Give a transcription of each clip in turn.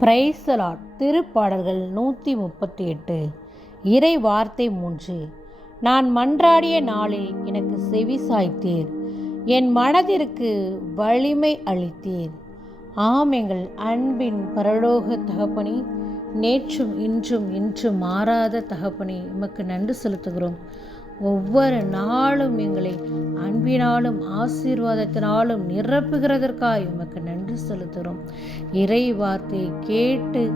பிரைசலாட் திருப்பாடல்கள் நூற்றி முப்பத்தி எட்டு இறை வார்த்தை மூன்று. நான் மன்றாடிய நாளில் எனக்கு செவி சாய்த்தீர். என் மனதிற்கு வலிமை அளித்தீர். ஆம் எங்கள் அன்பின் பரலோக தகப்பனி நேற்றும் இன்றும் இன்றும் மாறாத தகப்பனி உமக்கு நன்றி செலுத்துகிறோம். ஒவ்வொரு நாளும் எங்களை அன்பினாலும் ஆசீர்வாதத்தினாலும் நிரப்புகிறதற்காக உமக்கு நன்றி செலுத்துகிறோம். இறை வார்த்தையை கேட்டு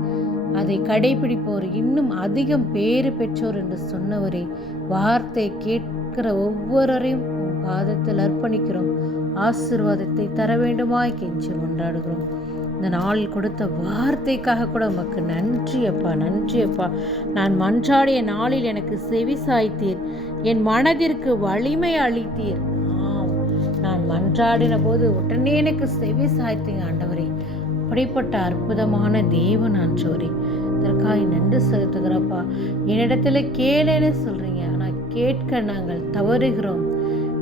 அதை கடைபிடிப்போர் இன்னும் அதிகம் பேறு பெற்றோர் என்று சொன்னவரே வார்த்தை கேட்கிற ஒவ்வொருவரையும் உம் பாதத்தில் அர்ப்பணிக்கிறோம். ஆசீர்வாதத்தை தர வேண்டுமாய் கெஞ்சி கொண்டாடுகிறோம். இந்த நாளில் கொடுத்த வார்த்தைக்காக கூட உமக்கு நன்றி அப்பா நன்றி அப்பா. நான் மன்றாடிய நாளில் எனக்கு செவி சாய்த்தீர். என் மனதிற்கு வலிமை அளித்தீர். ஆம் நான் மன்றாடின போது உடனே எனக்கு செவி சாய்த்தீங்க ஆண்டவரே. அப்படிப்பட்ட அற்புதமான தேவன் ஆன்றவரே இதற்காக நன்றி செலுத்துகிறப்பா என்னிடத்துல கேளுன்னு சொல்கிறீங்க ஆனால் கேட்க நாங்கள் தவறுகிறோம்.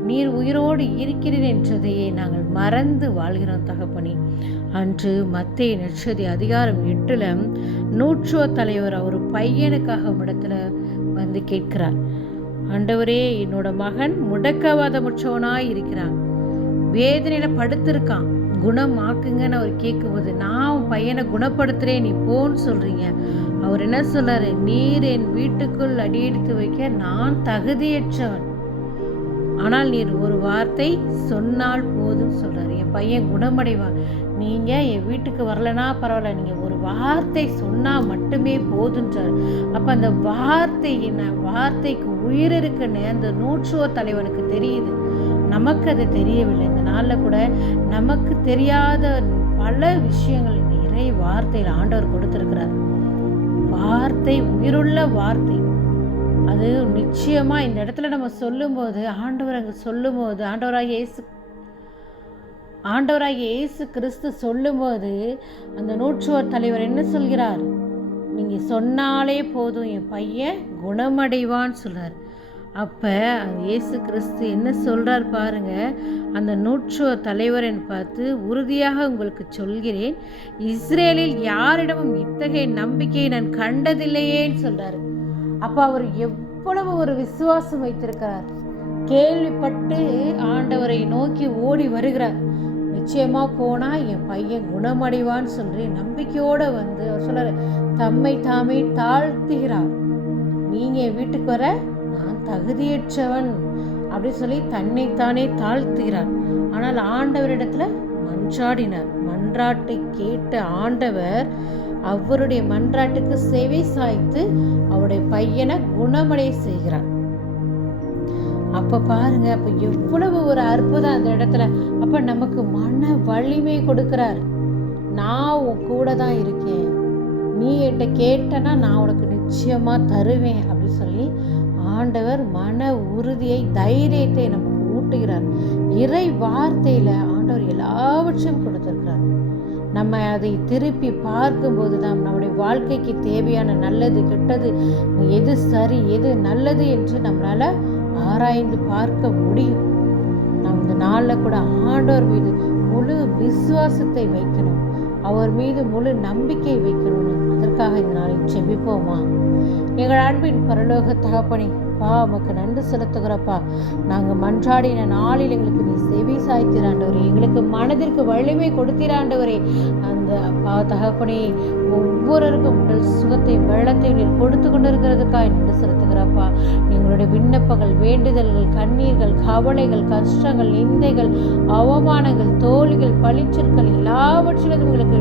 நீர் உயிரோடு இருக்கிறீர் என்றதையே நாங்கள் மறந்து வாழ்கிறோம் தகப்பனி. அன்று மத்திய நட்சதி அதிகாரம் எட்டில் நூற்றுவ தலைவர் அவர் பையனுக்காக இடத்துல வந்து கேட்கிறார். ஆண்டவரே என்னோட மகன் முடக்கவாதமுற்றவனாய் இருக்கிறான். வேதனையில படுத்திருக்கான். குணமாக்குங்கன்னு அவர் கேட்கும்போது நான் உன் பையனை குணப்படுத்துறேன் நீ போன்னு சொல்றீங்க. அவர் என்ன சொல்றாரு நீர் என் வீட்டுக்குள் அடியெடுத்து வைக்க நான் தகுதியற்றவன். ஆனால் நீர் ஒரு வார்த்தை சொன்னால் போதும் சொல்கிறார் என் பையன் குணமடைவான். நீங்கள் என் வீட்டுக்கு வரலனா பரவாயில்ல நீங்கள் ஒரு வார்த்தை சொன்னால் மட்டுமே போதுன்றார். அப்போ அந்த வார்த்தை என்ன? வார்த்தைக்கு உயிர் இருக்குன்னு அந்த நூற்றுவ தலைவனுக்கு தெரியுது. நமக்கு அது தெரியவில்லை. இந்த நாளில் கூட நமக்கு தெரியாத பல விஷயங்கள் இந்த இறை வார்த்தையில் ஆண்டவர் கொடுத்துருக்கிறார். வார்த்தை உயிருள்ள வார்த்தை. அது நிச்சயமாக இந்த இடத்துல நம்ம சொல்லும்போது ஆண்டவர் அங்கே சொல்லும்போது ஆண்டவராக இயேசு ஆண்டவராக இயேசு கிறிஸ்து சொல்லும்போது அந்த நூற்றுவர் தலைவர் என்ன சொல்கிறார்? நீங்கள் சொன்னாலே போதும் என் பையன் குணமடைவான்னு சொல்கிறார் அப்போ இயேசு கிறிஸ்து என்ன சொல்கிறார் பாருங்க அந்த நூற்றுவ தலைவரன் பார்த்து உறுதியாக உங்களுக்கு சொல்கிறேன் இஸ்ரேலில் யாரிடமும் இத்தகைய நம்பிக்கையை நான் கண்டதில்லையேன்னு சொல்கிறாரு அப்போ அவர் எவ்வளவு ஒரு விசுவாசம் வைத்திருக்கிறார். கேள்விப்பட்டு ஆண்டவரை நோக்கி ஓடி வருகிறார். நிச்சயமா போனா என் பையன் குணமடைவான்னு சொல்லி நம்பிக்கையோட வந்து அவர் சொல்றாரு தம்மை தாமே தாழ்த்துகிறார். நீங்க என் வீட்டுக்கு வர நான் தகுதியற்றவன். அப்படி சொல்லி தன்னைத்தானே தாழ்த்துகிறார். ஆனால் ஆண்டவரிடத்துல மன்றாடினார். மன்றாட்டை கேட்ட ஆண்டவர் அவருடைய மன்றாட்டுக்கு செவி சாய்த்து அவருடைய பையனை குணமடைய செய்கிறார். அப்ப பாருங்க அப்ப எவ்வளவு ஒரு அற்புதம் அந்த இடத்துல. அப்ப நமக்கு மன வலிமை கொடுக்கிறார். நான் உன் கூட தான் இருக்கேன். நீ என்கிட்ட கேட்டனா நான் உனக்கு நிச்சயமா தருவேன் அப்படின்னு சொல்லி ஆண்டவர் மன உறுதியை தைரியத்தை நமக்கு ஊட்டுகிறார். இறை வார்த்தையில ஆண்டவர் எல்லாவற்றையும் கொடுத்திருக்கிறார். நம்ம அதை திருப்பி பார்க்கும்போது தான் நம்முடைய வாழ்க்கைக்கு தேவையான நல்லது கெட்டது எது சரி எது நல்லது என்று நம்மளால் ஆராய்ந்து பார்க்க முடியும். நம் இந்த நாளில் கூட ஆண்டோர் மீது முழு விசுவாசத்தை வைக்கணும். அவர் மீது முழு நம்பிக்கை வைக்கணும்னு அதற்காக இந்த நாளில் செபிப்போமா எங்கள் அன்பின் பரலோக தகப்பனே பா உமக்கு நன்றி செலுத்துகிறப்பா. நாங்கள் மன்றாடின நாளில் எங்களுக்கு நீ செவி சாய்த்திராண்டவரே எங்களுக்கு மனதிற்கு வலிமை கொடுத்திராண்டவரே அந்த பா தகப்பனே ஒவ்வொருவருக்கும் உங்கள் சுக கொண்டு கொடுத்து நின்று செலுத்துகிறப்பா எங்களுடைய விண்ணப்பங்கள் வேண்டுதல்கள் கண்ணீர்கள் கவலைகள் கஷ்டங்கள் நிந்தைகள் அவமானங்கள் தோல்விகள் பழிச்சொற்கள் எல்லாவற்றிலும் உங்களுக்கு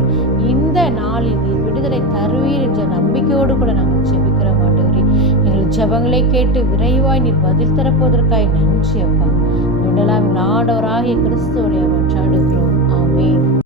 இந்த நாளில் நீர் விடுதலை தருவீர் என்ற நம்பிக்கையோடு கூட நாங்கள் செபிக்கிறோம் ஆண்டவரே. எங்கள் ஜபங்களை கேட்டு விரைவாய் நீர் பதில் தரப்போவதற்காய் நன்றி அப்பா. இதெல்லாம் நாடவராகிய கிறிஸ்துவரை மன்றாடுகிறோம் ஆமே